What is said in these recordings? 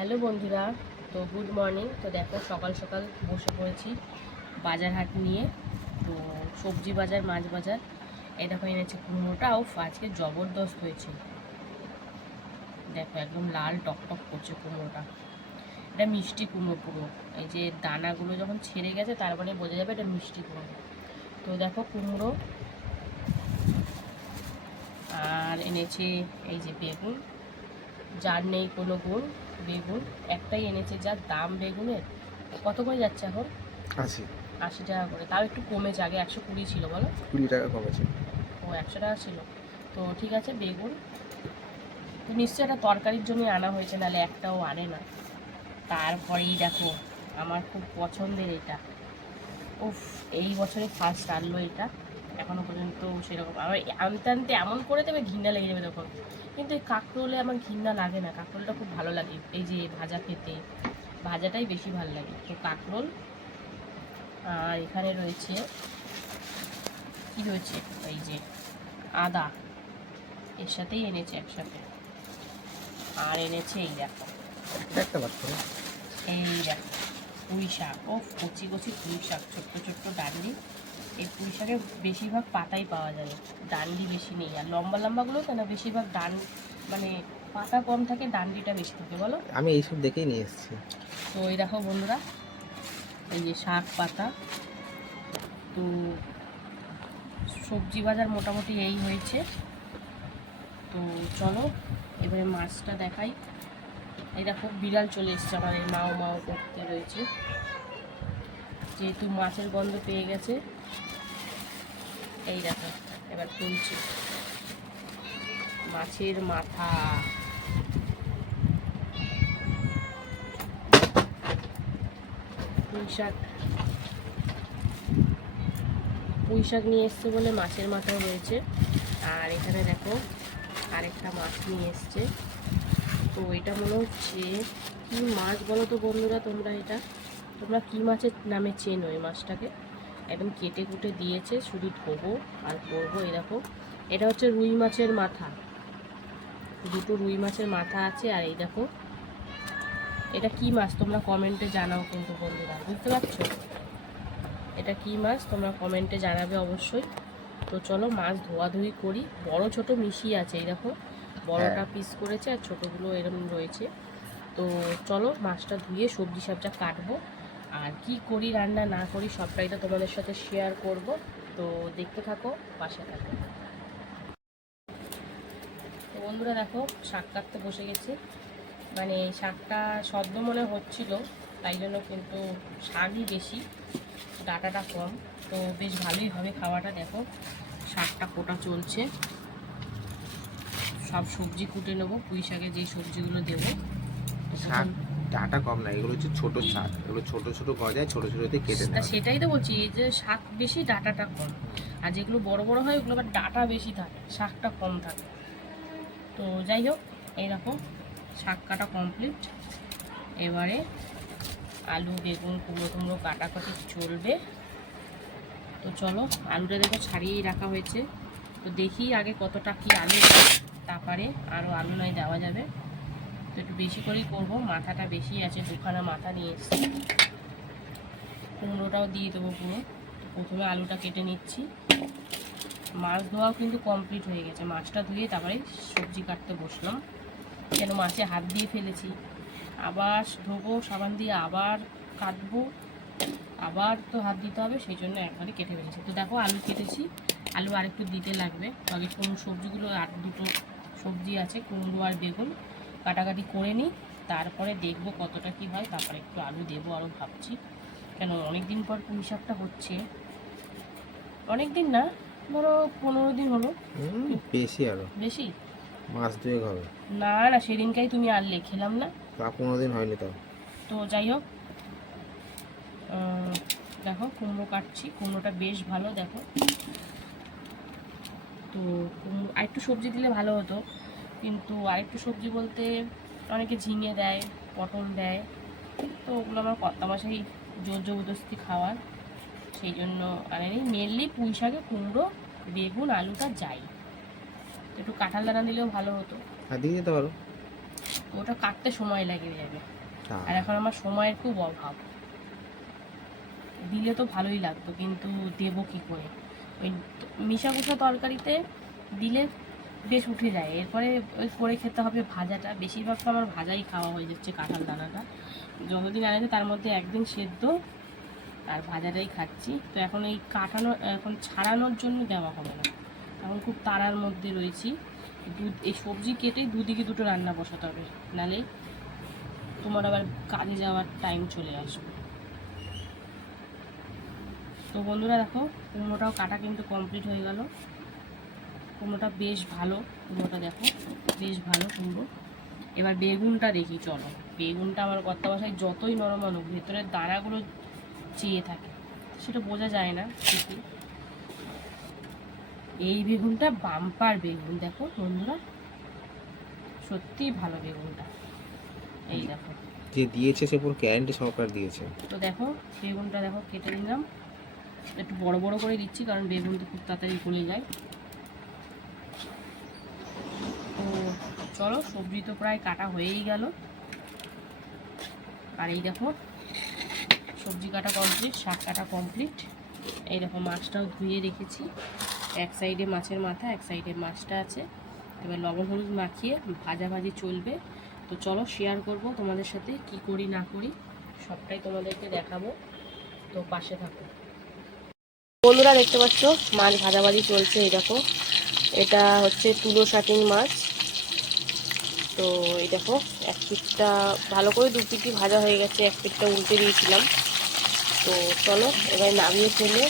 Hello বন্ধুরা, তো good morning তো দেখো, সকাল সকাল বসে পড়েছি বাজার হাট নিয়ে। তো সবজি বাজার, মাছ বাজার দেখো এনেছে কুমড়োটা। ও আজকে জবরদস্ত হয়েছে। দেখো, একদম লাল টকটক করছে কুমড়োটা। এটা মিষ্টি কুমড়ো পুরো। এই যে দানাগুলো যখন ছেড়ে গেছে তারপরে বোঝা যাবে এটা মিষ্টি কুমড়ো। তো দেখো, কুমড়ো। আর এনেছে এই যে বেগুন। যার নেই কোনো গুণ বেগুন একটাই এনেছে যার দাম বেগুনের। কত করে যাচ্ছে এখন? আশি। আশি টাকা করে। তাও একটু কমেছে আগে একশো কুড়ি ছিল বলো? কুড়ি টাকা কমেছে। ও একশো টাকা ছিল। তো ঠিক আছে বেগুন। তো নিশ্চয়ই এটা তরকারির জন্য আনা হয়েছে নাহলে একটাও আনে না। তারপরেই দেখো আমার খুব পছন্দের এটা। উফ এই বছরে ফার্স্ট আনলো এটা। এখনও পর্যন্ত সেরকম আমার আনতে আনতে এমন করে দেবে ঘৃণা লেগে যাবে তখন। কিন্তু এই কাঁকরোলে আমার ঘৃণা লাগে না কাঁকরোলটা খুব ভালো লাগে। এই যে ভাজা খেতে ভাজাটাই বেশি ভালো লাগে। তো কাঁকরোল আর এখানে রয়েছে কি রয়েছে? এই যে আদা এর সাথেই এনেছে একসাথে। আর এনেছে এই দেখো। এই দেখো পুঁই শাক। ও কচি কচি পুঁই শাক ছোট্ট ছোট্ট ডান্ডি। এই পুঁই শাকে বেশিরভাগ পাতাই পাওয়া যাবে ডান্ডি বেশি নেই। আর লম্বা লম্বাগুলো কেন বেশিরভাগ ডান মানে পাতা কম থাকে ডান্ডিটা বেশি থাকে বলো? আমি এইসব দেখেই নিয়ে এসেছি। তো এই দেখো বন্ধুরা এই যে শাক পাতা। তো সবজি বাজার মোটামুটি এই হয়েছে। তো চলো এবারে মাছটা দেখাই। এই দেখো বিড়াল চলে এসছে আমার এই মাও মাও করতে রয়েছে। যেহেতু মাছের গন্ধ পেয়ে গেছে এই দেখো, এবার তুলছি। মাছের মাথা। পুঁই শাক নিয়ে এসছে বলে মাছের মাথাও রয়েছে। আর এখানে দেখো, আরেকটা মাছ নিয়ে এসছে। তো এটা মনে হচ্ছে, কি মাছ বলো তো বন্ধুরা তোমরা এটা? তোমরা কি মাছের নামে চেনো এই মাছটাকে? একদম কেটে কুটে দিয়েছে শুধু ধোবো আর করব এরকম এটা হচ্ছে রুই মাছের মাথা। দুটো রুই মাছের মাথা আছে আর এই দেখো। এটা কি মাছ তোমরা কমেন্টে জানাও কিন্তু বন্ধুরা বুঝতে পারছ? এটা কি মাছ তোমরা কমেন্টে জানাবে অবশ্যই। তো চলো মাছ ধোয়াধুয়ি করি। বড় ছোট মিশিয়ে আছে এই দেখো। বড়টা পিস করেছে আর ছোটোগুলো এরকম রয়েছে। তো চলো মাছটা ধুয়ে সবজি সবজা কাটবো। আর কি করি, রান্না না করি, সবটাই তো তোমাদের সাথে শেয়ার করব। তো দেখতে থাকো, পাশে থাকো। তো বন্ধুরা দেখো, শাক কাটতে বসে গেছি। মানে শাকটা শব্দ মনে হচ্ছিল, তাই জন্য কিন্তু শাকই বেশি, ডাটাটা কম। তো বেশ ভালোই হবে খাওয়াটা, দেখো, শাকটা কোটা চলছে। সব সবজি কুটে নেব, পুঁই শাকে যেই সবজিগুলো দেবো। শাক ডাটা কম না এগুলো হচ্ছে ছোট শাক এগুলো ছোট ছোট গজায় ছোট ছোটতে কেটে তা সেটাই তো বলছি এই যে শাক বেশি ডাটাটা কম। আর যেগুলো বড় বড় হয় ওগুলো আবার ডাটা বেশি থাকে শাকটা কম থাকে। তো যাই হোক এইরকম শাক কাটা কমপ্লিট এবারে আলু বেগুন কুমড়ো টুমড়ো কাটাকাটি চলবে। তো চলো আলুটা দেখো ছাড়িয়েই রাখা হয়েছে। তো দেখি আগে কতটা কি আলু তারপরে আরও আলু নয় দেওয়া যাবে। একটু বেশি করেই করব। মাথাটা বেশি আছে, দুখানা মাথা নিয়ে এসেছি। কুমড়োটাও দিয়ে দেবো পুরো। তো প্রথমে আলুটা কেটে নিচ্ছি। মাছ ধোয়াও কিন্তু কমপ্লিট হয়ে গেছে। মাছটা ধুয়ে তারপরে সবজি কাটতে বসলাম। কেন মাছে হাত দিয়ে ফেলেছি। আবার ধোবো, সাবান দিয়ে আবার কাটবো। আবার তো হাত দিতে হবে, সেই জন্য একবারে কেটে ফেলেছি। তো দেখো, আলু কেটেছি। আলু আরেকটু দিতে লাগবে। তবে কোন সবজিগুলো, আর দুটো সবজি আছে, কুমড়ো আর বেগুন। কাটাকাটি করে নিই তারপরে দেখব কতটা কি হয় তারপরে একটু আলু দেবো আরও ভাবছি। কেন অনেক দিন পর পুঁই শাকটা হচ্ছে। অনেক দিন না ধরো পনেরো দিন হলো। বেশি আরও। বেশি? মাছ দুয়েক হবে। না না সেদিনকাই তুমি আনলে খেলাম না। তা পনেরো দিন হয়নি তো? তো যাই হোক দেখো কুমড়ো কাটছি কুমড়োটা বেশ ভালো দেখো। তো কুমড়ো আরেকটু সবজি দিলে ভালো হতো। কিন্তু আরেকটু সবজি বলতে অনেকে ঝিঙে দেয় পটল দেয়। তো ওগুলো আমার কর্তা মাসেই জোর জবরদস্তি খাওয়ার সেই জন্য আনেনি মেনলি পুঁই শাকে কুমড়ো বেগুন আলুটা যাই। তো একটু কাঁঠাল দানা দিলেও ভালো হতো। আর দিয়ে দিতে পারো। ওটা কাটতে সময় লেগে যাবে। হ্যাঁ। আর এখন আমার সময়ের খুব অভাব। দিলে তো ভালোই লাগতো কিন্তু দেবো কি করে? ওই মিশা কুষা তরকারিতে দিলে বেশ উঠে যায়। এরপরে ওই করে খেতে হবে ভাজাটা। বেশিরভাগ তো আমার ভাজাই খাওয়া হয়ে যাচ্ছে কাঁঠাল দানাটা। যতদিন আনেছে তার মধ্যে একদিন সেদ্ধ আর ভাজাটাই খাচ্ছি। তো এখন এই কাটানো, এখন ছাড়ানোর জন্য দেওয়া হবে না। এখন খুব তাড়ার মধ্যে রয়েছি। দুধ এই সবজি কেটে দুদিকে দুটো রান্না বসাতে হবে। নালে তোমার আবার কাজে যাওয়ার টাইম চলে আসবে। তো বন্ধুরা দেখো, কুমড়োটাও কাটা কিন্তু কমপ্লিট হয়ে গেল। কুমড়োটা বেশ ভালো কুমড়োটা দেখো বেশ ভালো কুমড়ো। এবার বেগুনটা দেখি চলো। বেগুনটা আমার কর্তা বাসায় যতই নরম আনুক ভেতরের দানাগুলো চেয়ে থাকে সেটা বোঝা যায় না এই বেগুনটা বাম্পার বেগুন দেখো বন্ধুরা। সত্যিই ভালো বেগুনটা। এই দেখো। যে দিয়েছে সে পুরো গ্যারান্টি সহকারে দিয়েছে। তো দেখো বেগুনটা দেখো কেটে নিলাম। একটু বড় বড় করে দিচ্ছি কারণ বেগুন তো খুব তাড়াতাড়ি গলে যায়। তো চলো, সবজি তো প্রায় কাটা হয়েই গেল। আর এই দেখো, সবজি কাটা কমপ্লিট, শাক কাটা কমপ্লিট। এই দেখো, মাছটাও ধুয়ে রেখেছি। এক সাইডে মাছের মাথা, এক সাইডে মাছটা আছে। এবার লবণ হলুদ মাখিয়ে ভাজাভাজি চলবে। তো চলো শেয়ার করব তোমাদের সাথে, কি করি, না করি, সবটাই তোমাদেরকে দেখাবো। তো পাশে থাকো। বন্ধুরা, দেখতে পাচ্ছ, মাছ ভাজাভাজি চলছে, এই দেখো। এটা হচ্ছে তুলো শাটিং মাছ। তো এই দেখো, এক পিঠটা ভালো করে দু পিঠই ভাজা হয়ে গেছে, এক পিঠটা উল্টে দিয়েছিলাম। তো চলো, এবার নামিয়ে ফেলে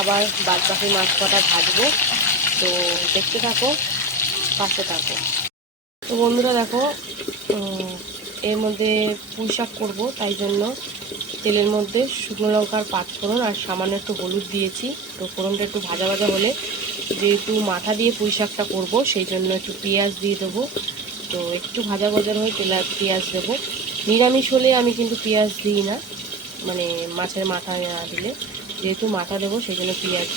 আবার বাদ বাকি মাছ কটা ভাজবো। তো দেখতে থাকো, পাশে থাকো। তো বন্ধুরা দেখো এর মধ্যে পুঁই শাক করব, তাই জন্য তেলের মধ্যে শুকনো লঙ্কার পাঁচফোড়ন আর সামান্য একটু হলুদ দিয়েছি। তো ফোড়নটা একটু ভাজা ভাজা হলে যেহেতু মাথা দিয়ে পুঁই শাকটা করব, সেই জন্য একটু পেঁয়াজ দিয়ে দেবো। তো একটু ভাজা ভাজা হয়ে তেলা পেঁয়াজ দেবো। নিরামিষ হলে আমি কিন্তু পেঁয়াজ দিই না। মানে মাছের মাথা না দিলে। যেহেতু মাথা দেবো সেই জন্য পেঁয়াজ,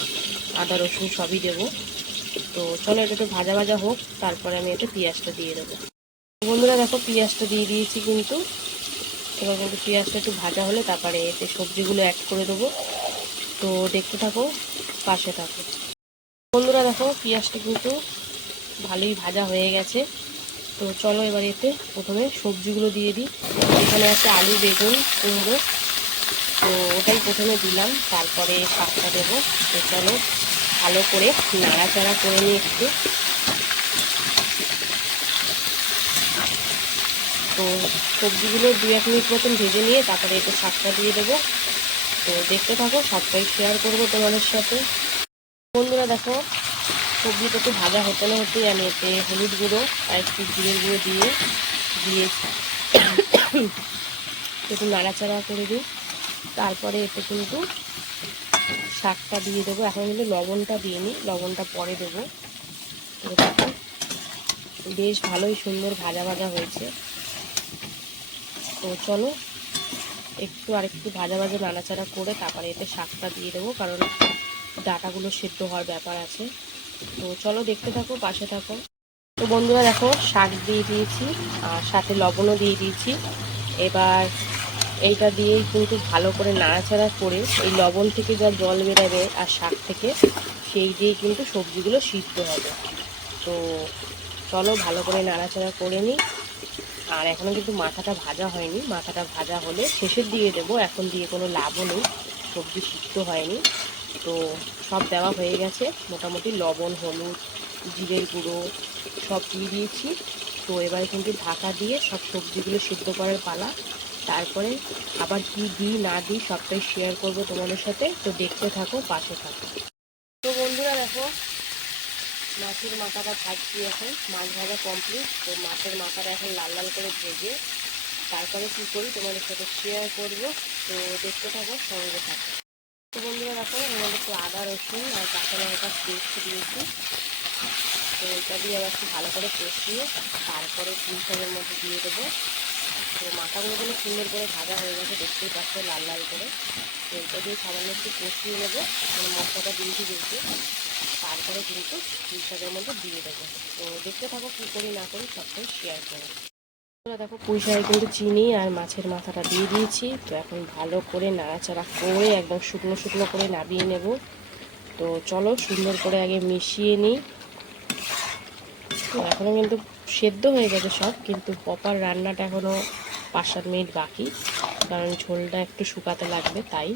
আদা, রসুন সবই দেবো। তো চলো এটা একটু ভাজা ভাজা হোক, তারপরে আমি এটা পেঁয়াজটা দিয়ে দেবো। বন্ধুরা দেখো, পেঁয়াজটা দিয়ে দিয়েছি কিন্তু। এবার কিন্তু পেঁয়াজটা একটু ভাজা হলে তারপরে এতে সবজিগুলো অ্যাড করে দেবো। তো দেখতে থাকো, পাশে থাকো। বন্ধুরা দেখো, পেঁয়াজটা কিন্তু ভালোই ভাজা হয়ে গেছে। তো চলো এবার এতে প্রথমে সবজিগুলো দিয়ে দিই। এখানে আছে আলু, বেগুন, কুমড়ো। তো ওটাই প্রথমে দিলাম। তারপরে শাকটা দেবো। তো চলো ভালো করে নাড়াচাড়া করে নিই একটু। তো সবজিগুলো দু এক মিনিট মতন ভেজে নিয়ে তারপরে একটু শাকটা দিয়ে দেবো। তো দেখতে থাকো, সবটাই শেয়ার করব তোমাদের সাথে। বন্ধুরা দেখো সবজিটা একটু ভাজা হতে না হতেই আমি এতে হলুদ গুঁড়ো আর একটু জিরের গুঁড়ো দিয়ে দিয়েছি একটু নাড়াচাড়া করে দিই। তারপরে এতে কিন্তু শাকটা দিয়ে দেবো। এখন কিন্তু লবণটা দিয়ে নিই লবণটা পরে দেবো। বেশ ভালোই সুন্দর ভাজা ভাজা হয়েছে। তো চলো, একটু আর একটু ভাজা ভাজা নাড়াচাড়া করে তারপরে এতে শাকটা দিয়ে দেবো, কারণ ডাটাগুলো সেদ্ধ হওয়ার ব্যাপার আছে। তো চলো দেখতে থাকো, পাশে থাকো। তো বন্ধুরা দেখো, শাক দিয়ে দিয়েছি, আর সাথে লবণও দিয়ে দিয়েছি। এবার এইটা দিয়েই কিন্তু ভালো করে নাড়াচাড়া করে এই লবণ থেকে যা জল বেরাবে আর শাক থেকে, সেই দিয়ে কিন্তু সবজিগুলো সিদ্ধ হবে। তো চলো ভালো করে নাড়াচাড়া করে নিই। আর এখনও কিন্তু মাথাটা ভাজা হয়নি। মাথাটা ভাজা হলে শেষের দিয়ে দেবো। এখন দিয়ে কোনো লাভও নেই। সবজি সিদ্ধ হয়নি। তো সব দেওয়া হয়ে গেছে। মোটামুটি লবণ, হলুদ, জিরের গুঁড়ো সব দিয়ে দিয়েছি। তো এবারে কিন্তু ঢাকা দিয়ে সব সবজিগুলো সিদ্ধ করার পালা। তারপরে আবার কি দিই, না দিই সবটাই শেয়ার করব তোমাদের সাথে। তো দেখতে থাকো, পাশে থাকো। তো বন্ধুরা দেখো, মাছের মাথাটা ভাজছি এখন। মাছ ভাজা কমপ্লিট তো মাছের মাথাটা এখন লাল লাল করে ভেজে তারপরে কী করি তোমাদের সাথে শেয়ার করব। তো দেখতে থাকো, সঙ্গে থাকো। তো বন্ধুরা দেখো, এর মধ্যে একটু আদা, রসুন আর কাঁচা লঙ্কা পেস্ট দিয়েছি। তো এটা দিয়ে আবার একটু ভালো করে কষিয়ে তারপরে পুঁইশাকের মধ্যে দিয়ে দেবো। তো মাথাগুলো কিন্তু সুন্দর করে ভাজা হয়ে গেছে, দেখতেই পাচ্ছ লাল লাল করে। তো এটা দিয়ে সামান্য একটু কষিয়ে নেব মানে মশলাটা দিয়েছি যেহেতু। তারপরে কিন্তু পুঁইশাকের মধ্যে দিয়ে দেবো। তো দেখতে থাকো কী করি না করি, সবটাই শেয়ার বন্ধুরা দেখো, পুঁই শাকে কিন্তু চিনি আর মাছের মাথাটা দিয়ে দিয়েছি। তো এখন ভালো করে নাড়াচাড়া করে একদম শুকনো শুকনো করে নাবিয়ে নেব। তো চলো সুন্দর করে আগে মিশিয়ে নিই। এখনও কিন্তু সেদ্ধ হয়ে গেছে সব, কিন্তু প্রপার রান্নাটা এখনও পাঁচ সাত মিনিট বাকি, কারণ ঝোলটা একটু শুকাতে লাগবে তাই।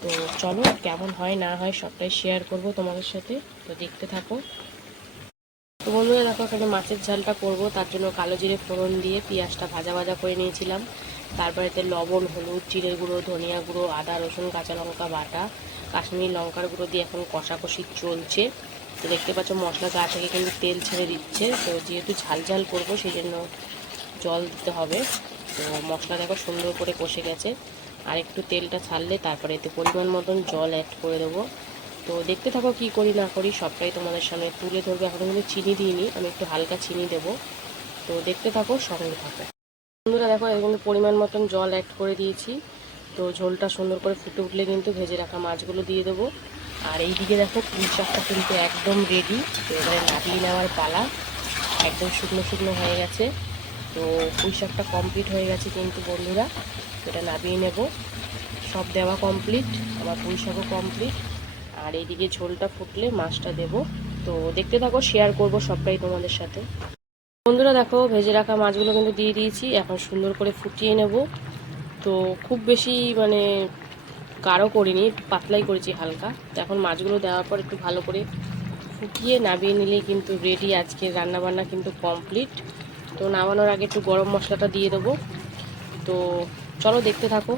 তো চলো কেমন হয় না হয় সবটাই শেয়ার করব তোমাদের সাথে। তো দেখতে থাকো। তো বন্ধুরা দেখো, এখানে মাছের ঝালটা করব। তার জন্য কালো জিরে ফোড়ন দিয়ে পেঁয়াজটা ভাজা ভাজা করে নিয়েছিলাম। তারপরে এতে লবণ, হলুদ, জিরে গুঁড়ো, ধনিয়া গুঁড়ো, আদা, রসুন, কাঁচা লঙ্কা বাটা, কাশ্মীরি লঙ্কার গুঁড়ো দিয়ে এখন কষাকষি চলছে। তো দেখতে পাচ্ছ, মশলা গা থেকে কিন্তু তেল ছেড়ে দিচ্ছে। তো যেহেতু ঝাল ঝাল করব সেই জন্য জল দিতে হবে। তো মশলা দেখো, সুন্দর করে কষে গেছে। আর একটু তেলটা ছাড়লে তারপরে এতে পরিমাণ মতন জল অ্যাড করে দেবো। তো দেখতে থাকো কি করি না করি, সবটাই তোমাদের সামনে তুলে ধরবো। এখন কিন্তু চিনি দিইনি, আমি একটু হালকা চিনি দেবো। তো দেখতে থাকো, সঙ্গে থাকো। বন্ধুরা দেখো, এর কিন্তু পরিমাণ মতন জল অ্যাড করে দিয়েছি। তো ঝোলটা সুন্দর করে ফুটে উঠলে কিন্তু ভেজে রাখা মাছগুলো দিয়ে দেবো। আর এইদিকে দেখো, পুঁই শাকটা কিন্তু একদম রেডি তো এবারে নাবিয়ে নেওয়ার পালা একদম শুকনো শুকনো হয়ে গেছে। তো পুঁই শাকটা কমপ্লিট হয়ে গেছে কিন্তু বন্ধুরা এটা নাবিয়ে নেব। সব দেওয়া কমপ্লিট আমার পুঁই শাকও কমপ্লিট আর এইদিকে ঝোলটা ফুটলে মাছটা দেব। তো দেখতে থাকো শেয়ার করব সবটাই তোমাদের সাথে। বন্ধুরা দেখো, ভেজে রাখা মাছগুলো কিন্তু দিয়ে দিয়েছি। এখন সুন্দর করে ফুটিয়ে নেব। তো খুব বেশি মানে গাঢ় করিনি, পাতলাই করেছি হালকা। তো এখন মাছগুলো দেওয়ার পর একটু ভালো করে ফুটিয়ে নাবিয়ে নিলেই কিন্তু রেডি আজকের রান্নাবান্না কিন্তু কমপ্লিট তো নামানোর আগে একটু গরম মশলাটা দিয়ে দেবো। তো চলো দেখতে থাকো।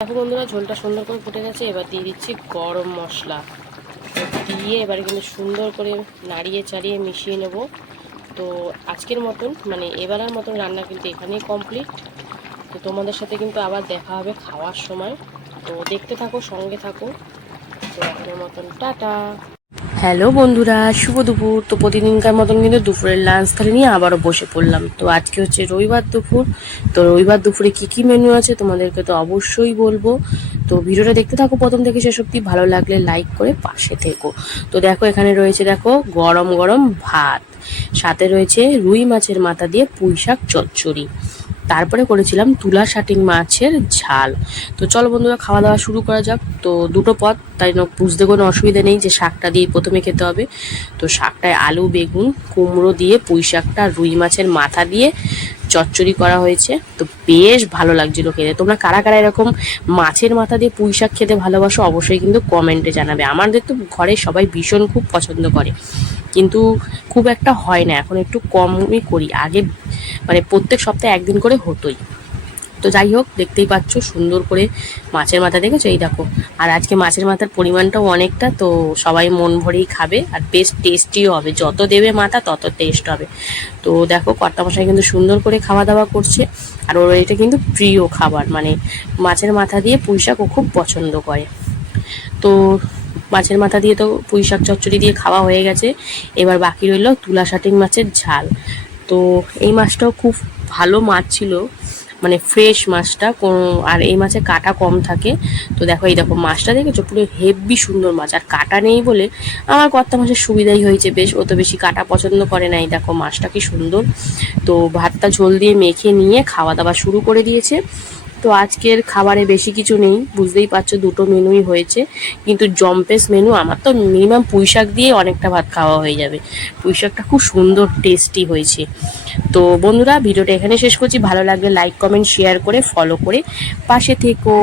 দেখো বন্ধুরা, ঝোলটা সুন্দর করে ফুটে গেছে। এবার দিয়ে দিচ্ছি গরম মশলা। দিয়ে এবার কিন্তু সুন্দর করে নাড়িয়ে চাড়িয়ে মিশিয়ে নেব। তো আজকের মতন মানে এবারের মতন রান্না কিন্তু এখানেই কমপ্লিট তো তোমাদের সাথে কিন্তু আবার দেখা হবে খাওয়ার সময়। তো দেখতে থাকো, সঙ্গে থাকো। তো এখনের মতন, টাটা! হ্যালো বন্ধুরা, শুভ দুপুর। তো প্রতিদিনকার মতন কিন্তু দুপুরের লাঞ্চ থালি নিয়ে আবারও বসে পড়লাম। তো আজকে হচ্ছে রবিবার দুপুর। তো রবিবার দুপুরে কি কি মেনু আছে তোমাদেরকে তো অবশ্যই বলব। তো ভিডিওটা দেখতে থাকো প্রথম থেকে শেষ অব্দি ভালো লাগলে লাইক করে পাশে থেকো। তো দেখো এখানে রয়েছে দেখো গরম গরম ভাত। সাথে রয়েছে রুই মাছের মাথা দিয়ে পুঁই শাক চচ্চড়ি। তারপরে করেছিলাম তুলা শাটিং মাছের ঝাল। তো চলো বন্ধুরা, খাওয়া দাওয়া শুরু করা যাক। তো দুটো পদ, তাই বুঝতে কোনো অসুবিধা নেই যে শাকটা দিয়ে প্রথমে খেতে হবে। তো শাকটায় আলু, বেগুন, কুমড়ো দিয়ে পুঁই শাকটা, রুই মাছের মাথা দিয়ে চচ্চড়ি করা হয়েছে। তো বেশ ভালো লাগছিল খেতে। তোমরা কারা কারা এরকম মাছের মাথা দিয়ে পুঁই শাক খেতে ভালোবাসো অবশ্যই কিন্তু কমেন্টে জানাবে। আমাদের তো ঘরে সবাই ভীষণ খুব পছন্দ করে। কিন্তু খুব একটা হয় না। এখন একটু কমই করি। আগে মানে প্রত্যেক সপ্তাহে একদিন করে হতোই। তো যাই হোক, দেখতেই পাচ্ছ সুন্দর করে মাছের মাথা দেখেছ? এই দেখো। আর আজকে মাছের মাথার পরিমাণটাও অনেকটা, তো সবাই মন ভরেই খাবে। আর বেশ টেস্টিও হবে। যত দেবে মাথা, তত টেস্ট হবে। তো দেখো, কর্তামশাই কিন্তু সুন্দর করে খাওয়া দাওয়া করছে। আর ওর এটা কিন্তু প্রিয় খাবার। মানে মাছের মাথা দিয়ে পুঁই শাক ও খুব পছন্দ করে। তো মাছের মাথা দিয়ে তো পুঁই শাক চচ্চড়ি দিয়ে খাওয়া হয়ে গেছে। এবার বাকি রইল তুলা শাটিং মাছের ঝাল। তো এই মাছটাও খুব ভালো মাছ ছিল মানে ফ্রেশ মাছটা, কোনো আর এই মাছে কাটা কম থাকে। তো দেখো, এই দেখো, মাছটা দেখেছ? পুরো হেভি সুন্দর মাছ, আর কাটা নেই বলে আমার কর্তা মাছের সুবিধাই হয়েছে বেশ, ও তো বেশি কাটা পছন্দ করে না। এই দেখো, মাছটা কি সুন্দর। তো ভাতটা ঝোল দিয়ে মেখে নিয়ে খাওয়া দাওয়া শুরু করে দিয়েছে। তো আজকের খাবারে বেশি কিছু নেই, বুঝতেই পারছ দুটো মেনুই হয়েছে। কিন্তু জম্পেস মেনু, আমার তো মিনিমাম পুঁই শাক দিয়ে অনেকটা ভাত খাওয়া হয়ে যাবে। পুঁই শাকটা খুব সুন্দর টেস্টি হয়েছে। তো বন্ধুরা, ভিডিওটা এখানে শেষ করছি। ভালো লাগলে লাইক কমেন্ট শেয়ার করে ফলো করে পাশে থেকো।